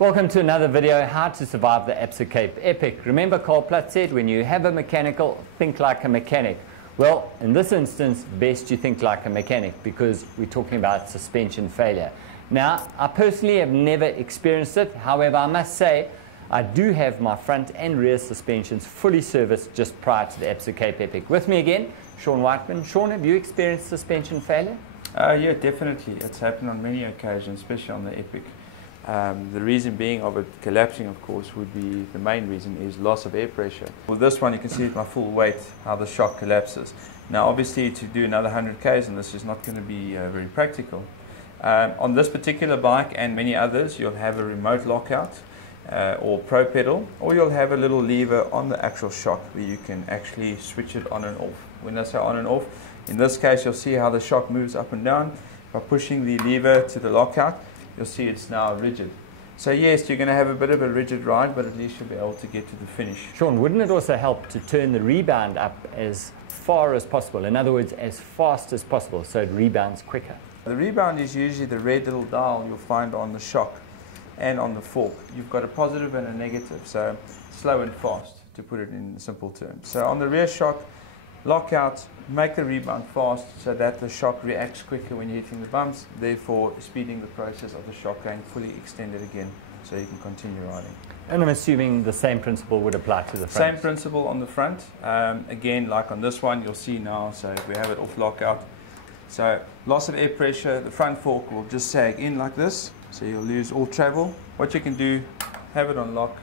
Welcome to another video, how to survive the Absa Cape Epic. Remember Carl Platt said, when you have a mechanical, think like a mechanic. Well, in this instance, best you think like a mechanic because we're talking about suspension failure. Now, I personally have never experienced it. However, I must say, I do have my front and rear suspensions fully serviced just prior to the Absa Cape Epic. With me again, Sean Whiteman. Sean, have you experienced suspension failure? Yeah, definitely. It's happened on many occasions, especially on the Epic. The reason being of it collapsing, of course, would be the main reason is loss of air pressure. With this one, you can see at my full weight how the shock collapses. Now, obviously, to do another 100 k's, and this is not going to be very practical. On this particular bike and many others, you'll have a remote lockout or pro pedal, or you'll have a little lever on the actual shock where you can actually switch it on and off. When I say on and off, in this case, you'll see how the shock moves up and down. By pushing the lever to the lockout, you'll see it's now rigid. So yes, you're going to have a bit of a rigid ride, but at least you'll be able to get to the finish. Sean, wouldn't it also help to turn the rebound up as far as possible? In other words, as fast as possible, so it rebounds quicker. The rebound is usually the red little dial you'll find on the shock and on the fork. You've got a positive and a negative, so slow and fast, to put it in simple terms. So on the rear shock, lockout, make the rebound fast so that the shock reacts quicker when you're hitting the bumps, therefore speeding the process of the shock going fully extended again so you can continue riding. And I'm assuming the same principle would apply to the front. Same principle on the front. Again, like on this one, you'll see now, so if we have it off lockout, so loss of air pressure, the front fork will just sag in like this, so you'll lose all travel. What you can do, have it on lock.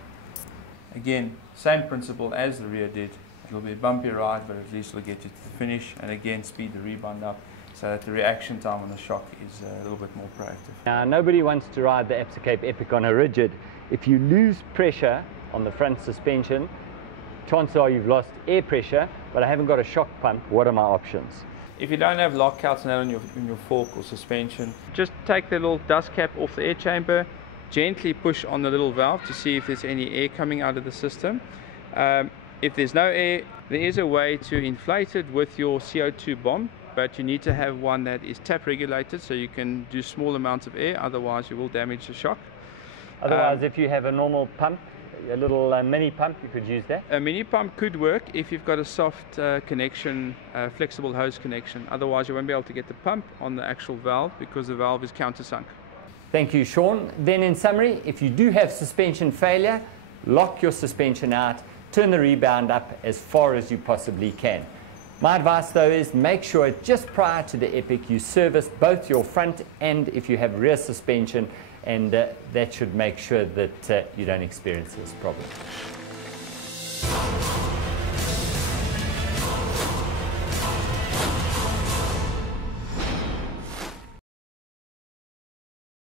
Again, same principle as the rear did. It'll be a bumpy ride, but at least it'll get you to the finish, and again speed the rebound up so that the reaction time on the shock is a little bit more proactive. Now, nobody wants to ride the Absa Cape Epic on a rigid. If you lose pressure on the front suspension, chances are you've lost air pressure, but I haven't got a shock pump. What are my options? If you don't have lockouts now on your fork or suspension, just take the little dust cap off the air chamber, gently push on the little valve to see if there's any air coming out of the system. If there's no air, there is a way to inflate it with your CO2 bomb, but you need to have one that is tap regulated so you can do small amounts of air, otherwise you will damage the shock. Otherwise, if you have a normal pump, a little mini pump, you could use that? A mini pump could work if you've got a soft connection, flexible hose connection. Otherwise you won't be able to get the pump on the actual valve because the valve is countersunk. Thank you, Sean. Then in summary, if you do have suspension failure, lock your suspension out, turn the rebound up as far as you possibly can. My advice though is make sure just prior to the Epic you service both your front and if you have rear suspension, and that should make sure that you don't experience this problem.